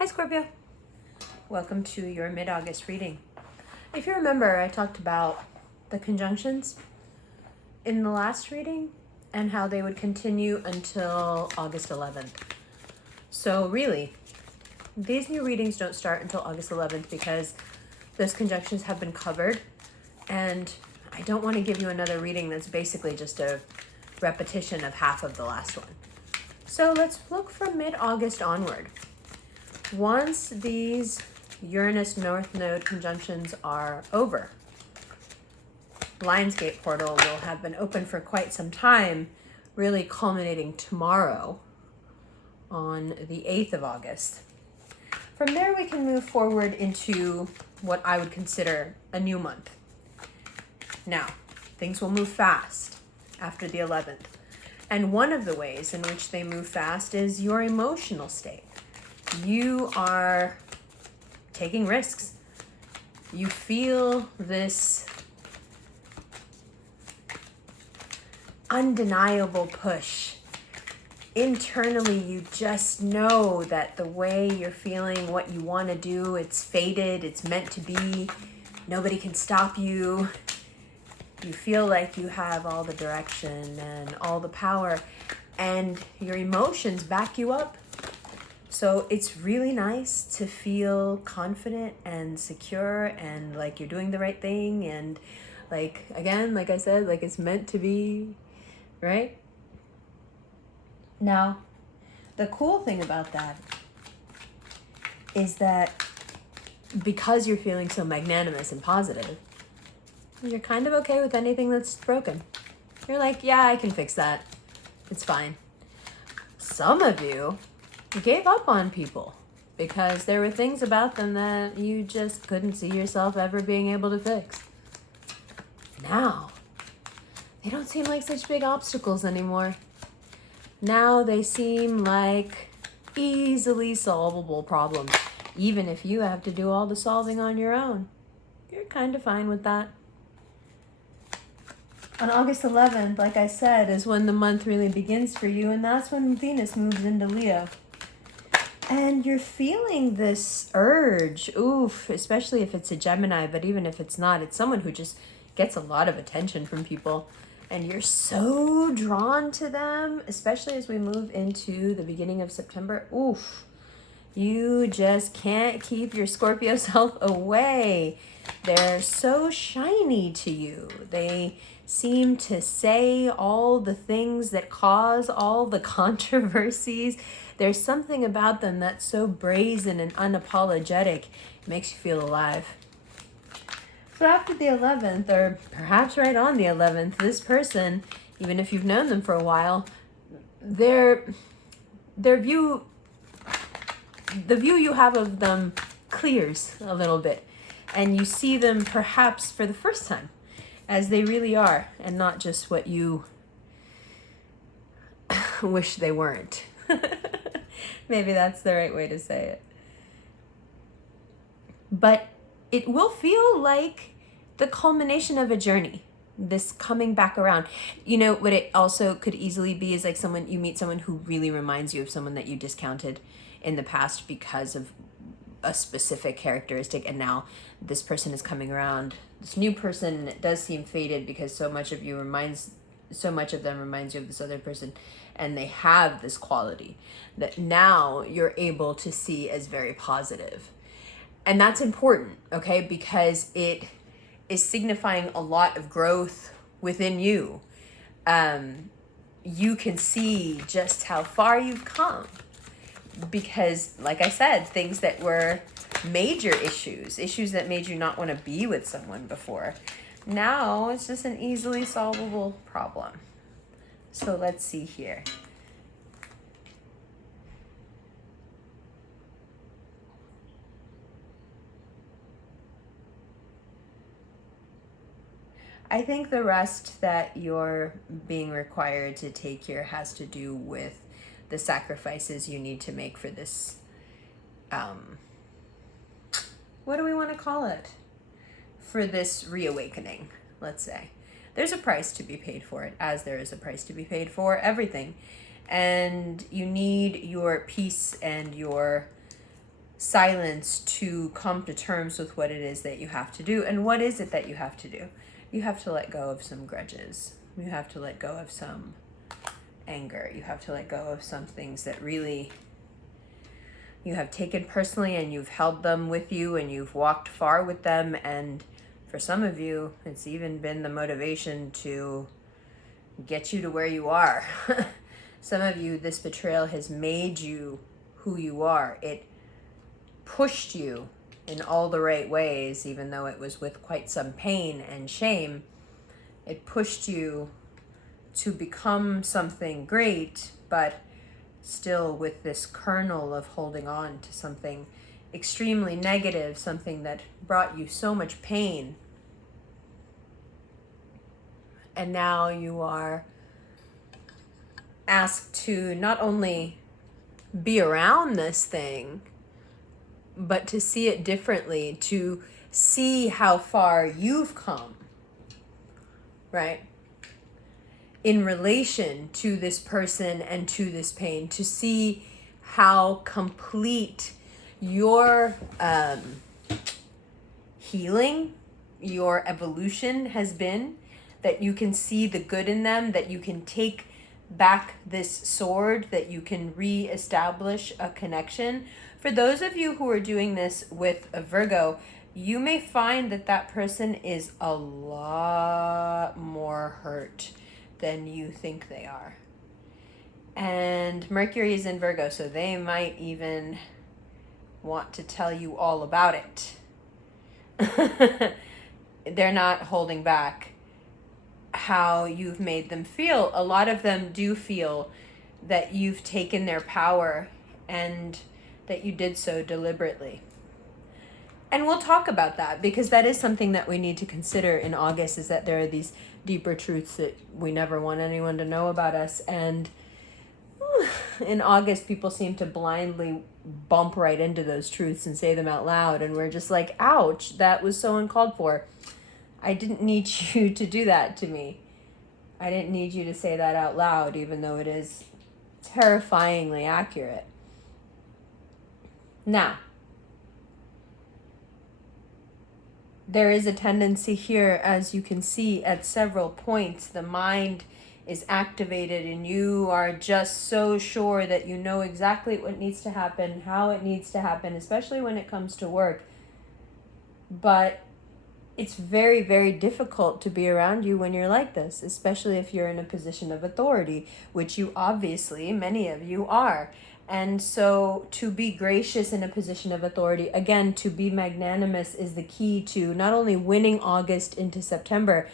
Hi Scorpio, welcome to your mid-August reading. If you remember, I talked about the conjunctions in the last reading and how they would continue until August 11th. So really, these new readings don't start until August 11th because those conjunctions have been covered, and I don't want to give you another reading that's basically just a repetition of half of the last one. So let's look from mid-August onward. Once these Uranus North Node conjunctions are over, Lionsgate portal will have been open for quite some time, really culminating tomorrow on the 8th of August. From there, we can move forward into what I would consider a new month. Now, things will move fast after the 11th. And one of the ways in which they move fast is your emotional state. You are taking risks. You feel this undeniable push. Internally, you just know that the way you're feeling, what you want to do, it's fated, it's meant to be. Nobody can stop you. You feel like you have all the direction and all the power, and your emotions back you up. So it's really nice to feel confident and secure and like you're doing the right thing, and like, again, like I said, like it's meant to be, right? Now, the cool thing about that is that because you're feeling so magnanimous and positive, you're kind of okay with anything that's broken. You're like, yeah, I can fix that. It's fine. Some of you gave up on people because there were things about them that you just couldn't see yourself ever being able to fix. Now, they don't seem like such big obstacles anymore. Now they seem like easily solvable problems. Even if you have to do all the solving on your own, you're kind of fine with that. On August 11th, like I said, is when the month really begins for you, and that's when Venus moves into Leo. And you're feeling this urge, especially if it's a Gemini, but even if it's not, it's someone who just gets a lot of attention from people. And you're so drawn to them, especially as we move into the beginning of September. You just can't keep your Scorpio self away. They're so shiny to you. They seem to say all the things that cause all the controversies. There's something about them that's so brazen and unapologetic. It makes you feel alive. So after the 11th, or perhaps right on the 11th, this person, even if you've known them for a while, the view you have of them clears a little bit, and you see them perhaps for the first time as they really are, and not just what you wish they weren't. Maybe that's the right way to say it. But it will feel like the culmination of a journey, this coming back around. You know what it also could easily be is like you meet someone who really reminds you of someone that you discounted in the past because of a specific characteristic, and now this person is coming around, this new person, and it does seem fated because so much of them reminds you of this other person, and they have this quality that now you're able to see as very positive. And that's important, okay, because it is signifying a lot of growth within you. You can see just how far you've come because, like I said, things that were major issues that made you not want to be with someone before, now it's just an easily solvable problem. So let's see here. I think the rest that you're being required to take here has to do with the sacrifices you need to make for this, what do we want to call it? For this reawakening, let's say. There's a price to be paid for it, as there is a price to be paid for everything. And you need your peace and your silence to come to terms with what it is that you have to do. And what is it that you have to do? You have to let go of some grudges. You have to let go of some anger. You have to let go of some things that really you have taken personally, and you've held them with you, and you've walked far with them. And for some of you, it's even been the motivation to get you to where you are. Some of you, this betrayal has made you who you are. It pushed you in all the right ways, even though it was with quite some pain and shame. It pushed you to become something great, but still with this kernel of holding on to something extremely negative, something that brought you so much pain. And now you are asked to not only be around this thing, but to see it differently, to see how far you've come, right? In relation to this person and to this pain, to see how complete your healing, your evolution has been, that you can see the good in them, that you can take back this sword, that you can reestablish a connection. For those of you who are doing this with a Virgo, you may find that that person is a lot more hurt than you think they are. And Mercury is in Virgo, so they might even want to tell you all about it. They're not holding back how you've made them feel. A lot of them do feel that you've taken their power and that you did so deliberately. And we'll talk about that, because that is something that we need to consider in August, is that there are these deeper truths that we never want anyone to know about us. And in August, people seem to blindly bump right into those truths and say them out loud. And we're just like, ouch, that was so uncalled for. I didn't need you to do that to me. I didn't need you to say that out loud, even though it is terrifyingly accurate. Now, there is a tendency here, as you can see at several points, the mind is activated and you are just so sure that you know exactly what needs to happen, how it needs to happen, especially when it comes to work. But it's very, very difficult to be around you when you're like this, especially if you're in a position of authority, which you obviously, many of you are. And so to be gracious in a position of authority, again, to be magnanimous is the key to not only winning August into September,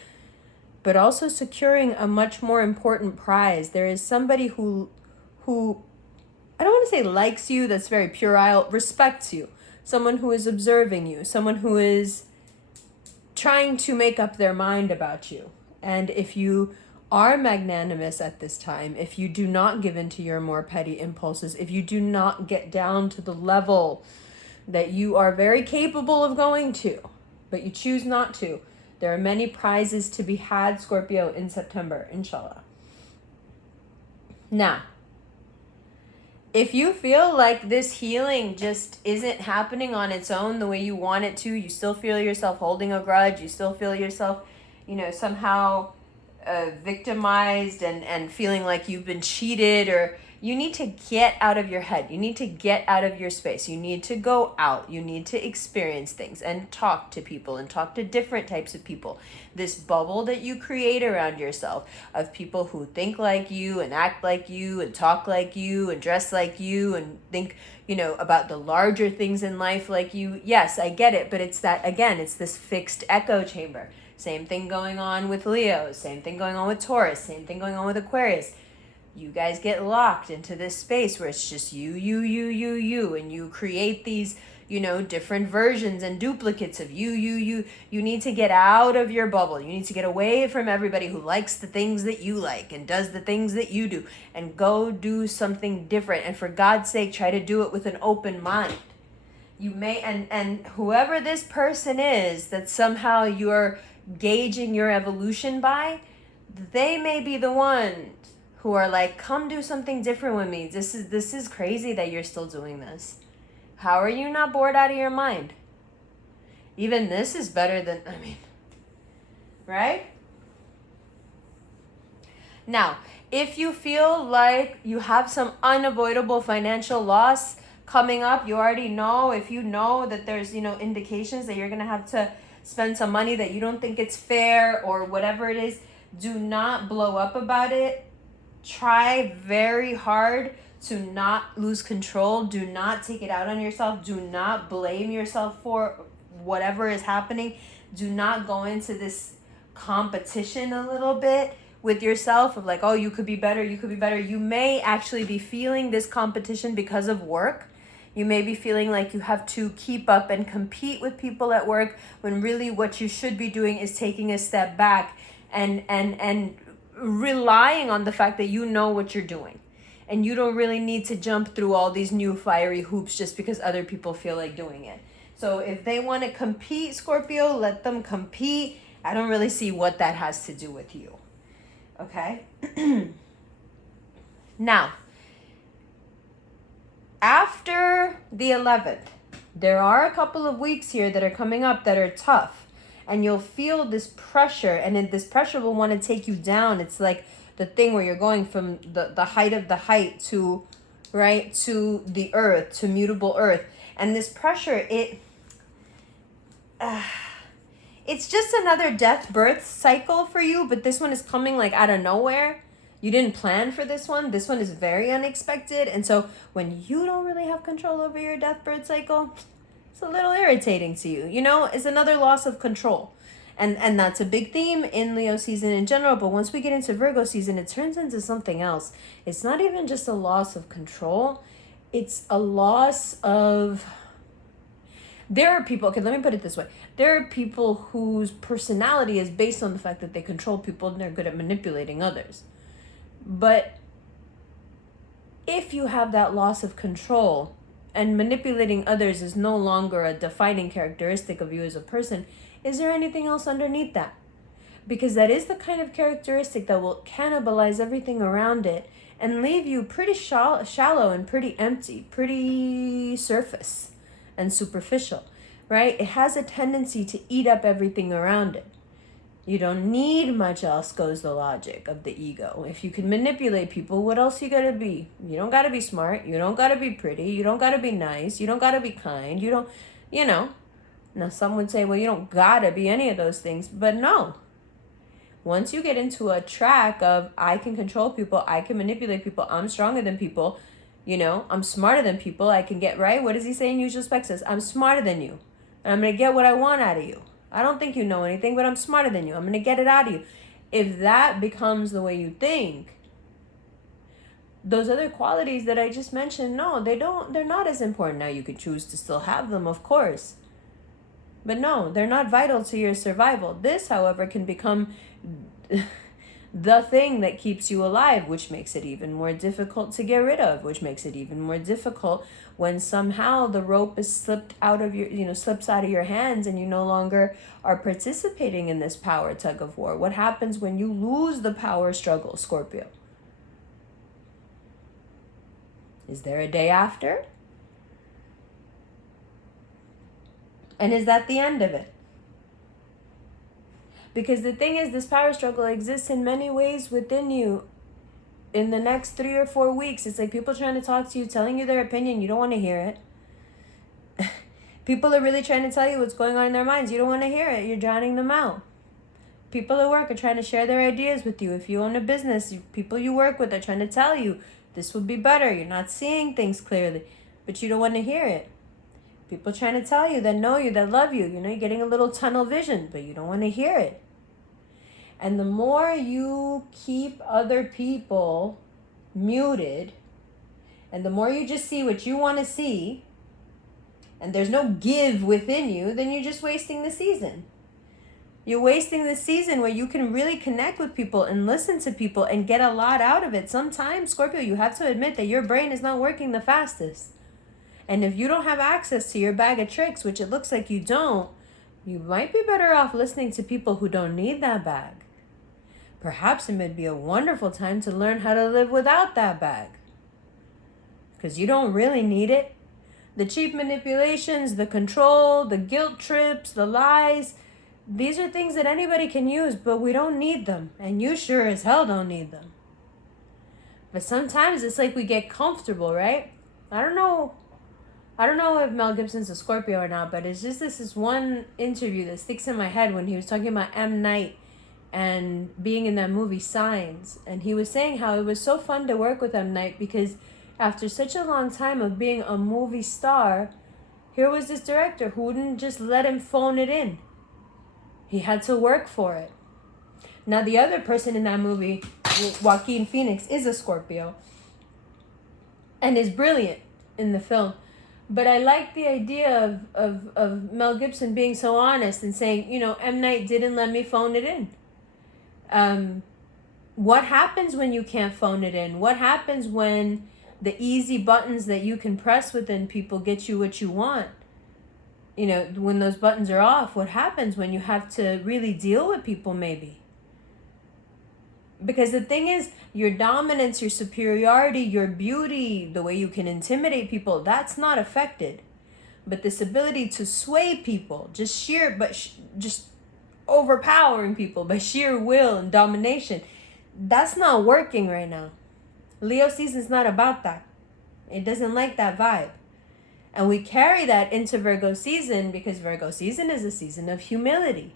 but also securing a much more important prize. There is somebody who I don't want to say likes you, that's very puerile, respects you. Someone who is observing you, someone who is trying to make up their mind about you. And if you are magnanimous at this time, if you do not give in to your more petty impulses, if you do not get down to the level that you are very capable of going to, but you choose not to, there are many prizes to be had, Scorpio, in September, inshallah. Now, if you feel like this healing just isn't happening on its own the way you want it to, you still feel yourself holding a grudge, you still feel yourself, somehow victimized and feeling like you've been cheated, or you need to get out of your head. You need to get out of your space. You need to go out. You need to experience things and talk to people and talk to different types of people. This bubble that you create around yourself of people who think like you and act like you and talk like you and dress like you and think, about the larger things in life like you. Yes, I get it. But it's that, again, it's this fixed echo chamber. Same thing going on with Leo. Same thing going on with Taurus. Same thing going on with Aquarius. You guys get locked into this space where it's just you, and you create these, different versions and duplicates of you. You need to get out of your bubble. You need to get away from everybody who likes the things that you like and does the things that you do, and go do something different. And for God's sake, try to do it with an open mind. You may, and whoever this person is that somehow you're gauging your evolution by, they may be the ones who are like, come do something different with me. This is crazy that you're still doing this. How are you not bored out of your mind? Even this is better than, right? Now, if you feel like you have some unavoidable financial loss coming up, you already know, if you know that there's, indications that you're going to have to spend some money that you don't think it's fair or whatever it is, do not blow up about it. Try very hard to not lose control. Do not take it out on yourself. Do not blame yourself for whatever is happening. Do not go into this competition a little bit with yourself of like, oh, you could be better, you could be better. You may actually be feeling this competition because of work. You may be feeling like you have to keep up and compete with people at work when really what you should be doing is taking a step back and relying on the fact that you know what you're doing. And you don't really need to jump through all these new fiery hoops just because other people feel like doing it. So if they want to compete, Scorpio, let them compete. I don't really see what that has to do with you. Okay? Now, after the 11th, there are a couple of weeks here that are coming up that are tough. And you'll feel this pressure, and then this pressure will want to take you down. It's like the thing where you're going from the height of the height to, right, to the earth, to mutable earth. And this pressure, it's just another death-birth cycle for you, but this one is coming like out of nowhere. You didn't plan for this one. This one is very unexpected. And so when you don't really have control over your death-birth cycle, it's a little irritating to you. It's another loss of control. And that's a big theme in Leo season in general. But once we get into Virgo season, it turns into something else. It's not even just a loss of control. It's a loss of... There are people, okay, let me put it this way. There are people whose personality is based on the fact that they control people and they're good at manipulating others. But if you have that loss of control and manipulating others is no longer a defining characteristic of you as a person, is there anything else underneath that? Because that is the kind of characteristic that will cannibalize everything around it and leave you pretty shallow and pretty empty, pretty surface and superficial, right? It has a tendency to eat up everything around it. You don't need much else, goes the logic of the ego. If you can manipulate people, what else you gotta be? You don't gotta be smart. You don't gotta be pretty. You don't gotta be nice. You don't gotta be kind. You don't, Now, some would say, well, you don't gotta be any of those things. But no. Once you get into a track of, I can control people, I can manipulate people, I'm stronger than people, I'm smarter than people, I can get, right? What does he say in Usual Spexes? I'm smarter than you. And I'm going to get what I want out of you. I don't think you know anything, but I'm smarter than you. I'm going to get it out of you. If that becomes the way you think, those other qualities that I just mentioned, no, they're not as important. Now, you could choose to still have them, of course. But no, they're not vital to your survival. This, however, can become the thing that keeps you alive, which makes it even more difficult to get rid of, which makes it even more difficult when somehow the rope is slipped out of slips out of your hands and you no longer are participating in this power tug of war. What happens when you lose the power struggle, Scorpio? Is there a day after? And is that the end of it? Because the thing is, this power struggle exists in many ways within you. In the next 3 or 4 weeks, it's like people trying to talk to you, telling you their opinion. You don't want to hear it. People are really trying to tell you what's going on in their minds. You don't want to hear it. You're drowning them out. People at work are trying to share their ideas with you. If you own a business, people you work with are trying to tell you this would be better. You're not seeing things clearly, but you don't want to hear it. People trying to tell you that know you, that love you. You're getting a little tunnel vision, but you don't want to hear it. And the more you keep other people muted, and the more you just see what you want to see, and there's no give within you, then you're just wasting the season. You're wasting the season where you can really connect with people and listen to people and get a lot out of it. Sometimes, Scorpio, you have to admit that your brain is not working the fastest. And if you don't have access to your bag of tricks, which it looks like you don't, you might be better off listening to people who don't need that bag. Perhaps it would be a wonderful time to learn how to live without that bag. Because you don't really need it. The cheap manipulations, the control, the guilt trips, the lies. These are things that anybody can use, but we don't need them. And you sure as hell don't need them. But sometimes it's like we get comfortable, right? I don't know if Mel Gibson's a Scorpio or not, but it's just this is one interview that sticks in my head when he was talking about M. Night and being in that movie Signs. And he was saying how it was so fun to work with M. Night because after such a long time of being a movie star, here was this director who wouldn't just let him phone it in. He had to work for it. Now the other person in that movie, Joaquin Phoenix, is a Scorpio and is brilliant in the film. But I like the idea of Mel Gibson being so honest and saying, you know, M. Night didn't let me phone it in. What happens when you can't phone it in? What happens when the easy buttons that you can press within people get you what you want? You know, when those buttons are off, what happens when you have to really deal with people maybe? Because the thing is, your dominance, your superiority, your beauty, the way you can intimidate people, that's not affected. But this ability to sway people, just overpowering people by sheer will and domination, that's not working right now. Leo season's not about that. It doesn't like that vibe. And we carry that into Virgo season because Virgo season is a season of humility.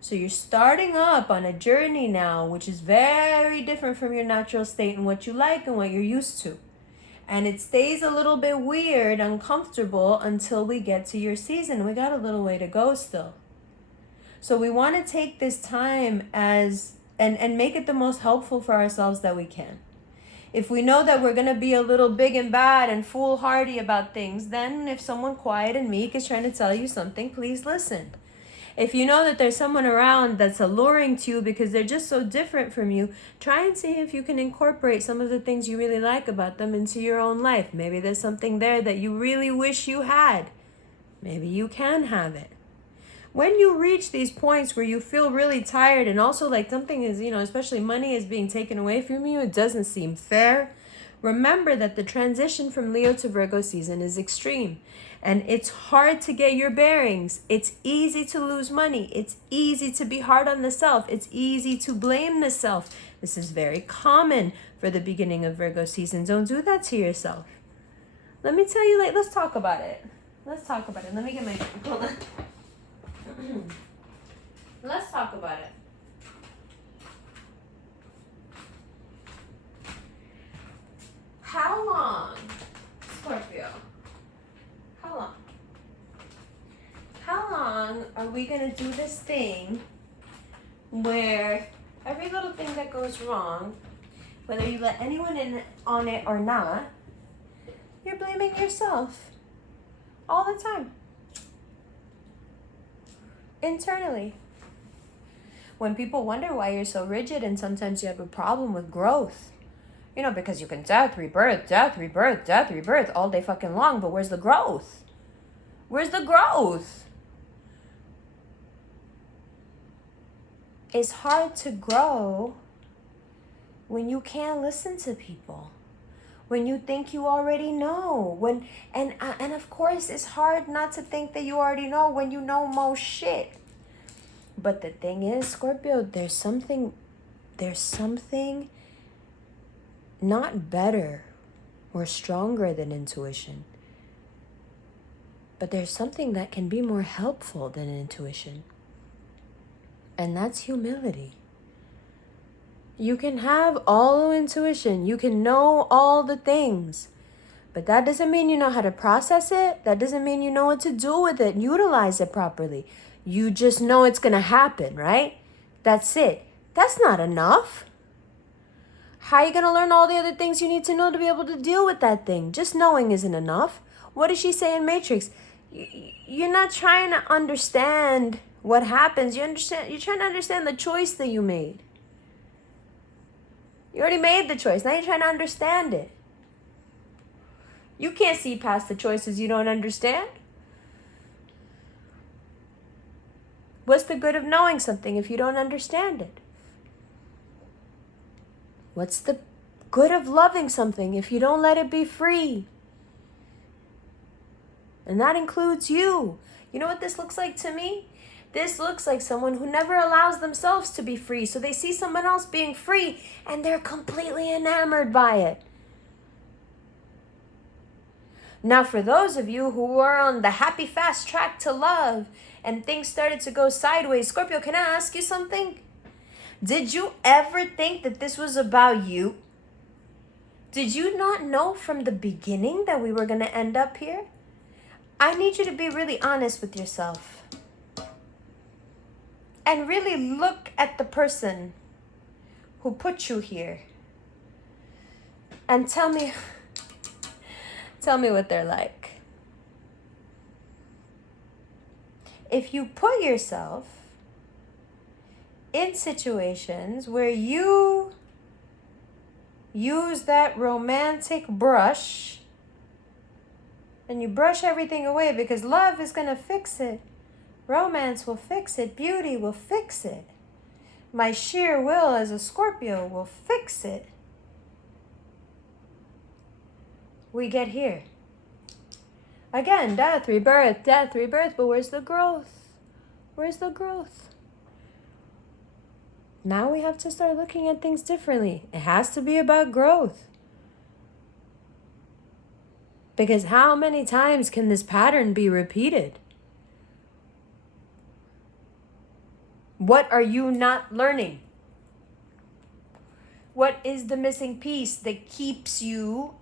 So you're starting up on a journey now, which is very different from your natural state and what you like and what you're used to. And it stays a little bit weird, uncomfortable until we get to your season. We got a little way to go still. So we want to take this time and make it the most helpful for ourselves that we can. If we know that we're going to be a little big and bad and foolhardy about things, then if someone quiet and meek is trying to tell you something, please listen. If you know that there's someone around that's alluring to you because they're just so different from you, try and see if you can incorporate some of the things you really like about them into your own life. Maybe there's something there that you really wish you had. Maybe you can have it. When you reach these points where you feel really tired and also like something is, you know, especially money is being taken away from you, it doesn't seem fair. Remember that the transition from Leo to Virgo season is extreme. And it's hard to get your bearings. It's easy to lose money. It's easy to be hard on the self. It's easy to blame the self. This is very common for the beginning of Virgo season. Don't do that to yourself. Let me tell you, let's talk about it. Let me get my, hold on. Let's talk about it. How long, Scorpio? How long are we going to do this thing where every little thing that goes wrong, whether you let anyone in on it or not, you're blaming yourself all the time? Internally. When people wonder why you're so rigid and sometimes you have a problem with growth, you know, because you can death, rebirth all day fucking long, but where's the growth? Where's the growth? It's hard to grow when you can't listen to people, when you think you already know, and of course it's hard not to think that you already know when you know most shit. But the thing is, Scorpio, there's something not better or stronger than intuition, but there's something that can be more helpful than intuition, and that's humility. You can have all the intuition, you can know all the things, but that doesn't mean you know how to process it. That doesn't mean you know what to do with it, utilize it properly. You just know it's going to happen, right? That's it. That's not enough. How are you going to learn all the other things you need to know to be able to deal with that thing? Just knowing isn't enough. What does she say in Matrix? You're not trying to understand what happens. You're trying to understand the choice that you made. You already made the choice. Now you're trying to understand it. You can't see past the choices you don't understand. What's the good of knowing something if you don't understand it? What's the good of loving something if you don't let it be free? And that includes you. You know what this looks like to me? This looks like someone who never allows themselves to be free. So they see someone else being free and they're completely enamored by it. Now, for those of you who are on the happy fast track to love and things started to go sideways, Scorpio, can I ask you something? Did you ever think that this was about you? Did you not know from the beginning that we were going to end up here? I need you to be really honest with yourself. And really look at the person who put you here. And tell me what they're like. If you put yourself in situations where you use that romantic brush and you brush everything away because love is going to fix it, romance will fix it, beauty will fix it, my sheer will as a Scorpio will fix it, we get here. Again, death, rebirth, but where's the growth? Where's the growth? Now we have to start looking at things differently. It has to be about growth. Because how many times can this pattern be repeated? What are you not learning? What is the missing piece that keeps you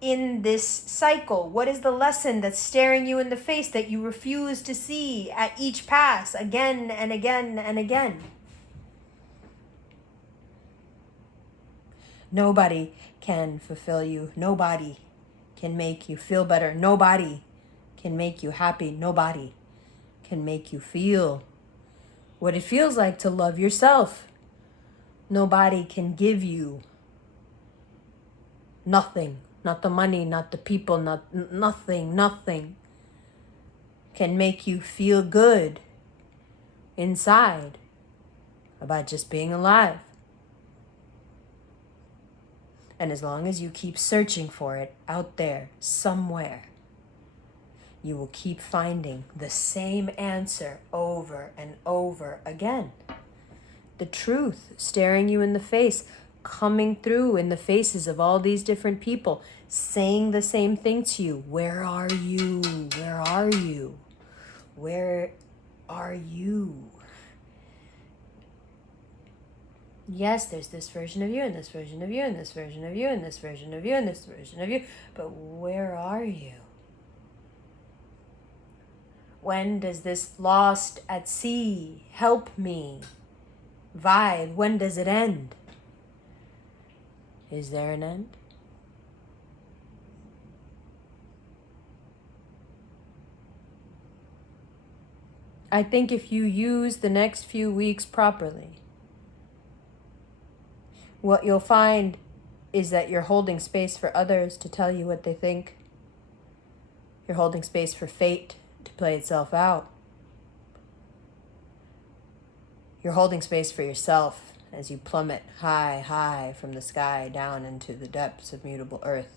in this cycle? What is the lesson that's staring you in the face that you refuse to see at each pass again and again and again? Nobody can fulfill you. Nobody can make you feel better. Nobody can make you happy. Nobody can make you feel what it feels like to love yourself. Nobody can give you nothing. Not the money, not the people, nothing can make you feel good inside about just being alive. And as long as you keep searching for it out there somewhere, you will keep finding the same answer over and over again. The truth staring you in the face, coming through in the faces of all these different people, saying the same thing to you. Where are you? Where are you? Where are you? Yes, there's this version of you, and this version of you, and this version of you, and this version of you, and this version of you. But where are you? When does this lost at sea, help me vibe, when does it end? Is there an end? I think if you use the next few weeks properly, what you'll find is that you're holding space for others to tell you what they think. You're holding space for fate to play itself out. You're holding space for yourself as you plummet high, high from the sky down into the depths of mutable earth.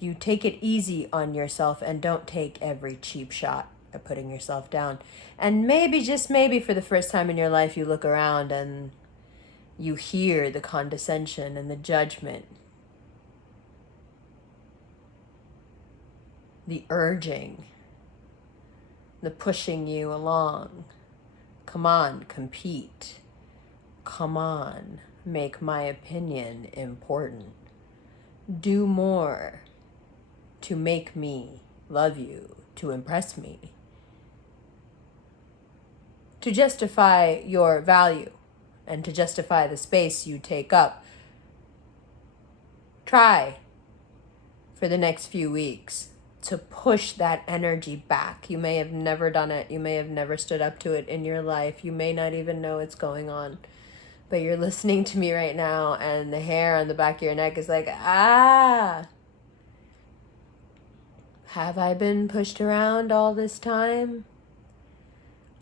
You take it easy on yourself and don't take every cheap shot at putting yourself down. And maybe, just maybe, for the first time in your life, you look around and you hear the condescension and the judgment, the urging, the pushing you along. Come on, compete. Come on, make my opinion important. Do more to make me love you, to impress me, to justify your value and to justify the space you take up. Try for the next few weeks to push that energy back. You may have never done it. You may have never stood up to it in your life. You may not even know it's going on. But you're listening to me right now and the hair on the back of your neck is like, have I been pushed around all this time?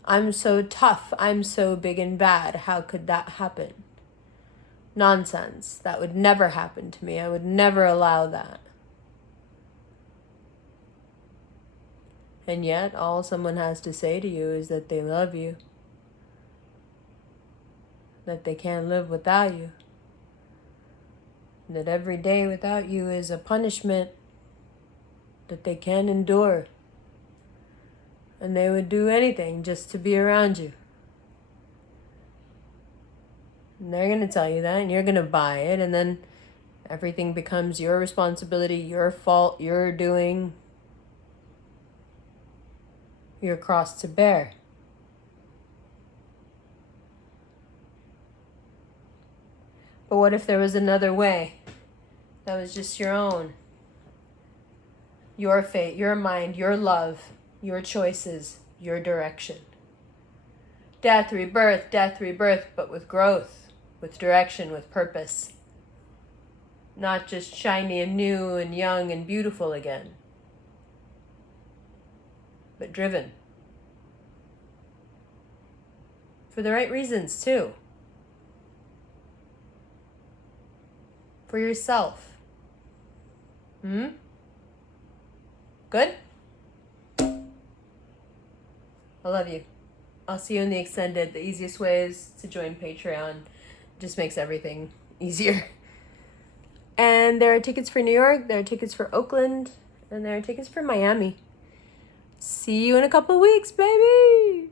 I'm so tough. I'm so big and bad. How could that happen? Nonsense. That would never happen to me. I would never allow that. And yet, all someone has to say to you is that they love you, that they can't live without you, that every day without you is a punishment that they can't endure, and they would do anything just to be around you. And they're going to tell you that, and you're going to buy it, and then everything becomes your responsibility, your fault, your doing, your cross to bear. But what if there was another way that was just your own? Your fate, your mind, your love, your choices, your direction. Death, rebirth, but with growth, with direction, with purpose. Not just shiny and new and young and beautiful again, but driven. For the right reasons, too. For yourself. Good? I love you. I'll see you in the extended. The easiest way is to join Patreon. It just makes everything easier. And there are tickets for New York, there are tickets for Oakland, and there are tickets for Miami. See you in a couple of weeks, baby!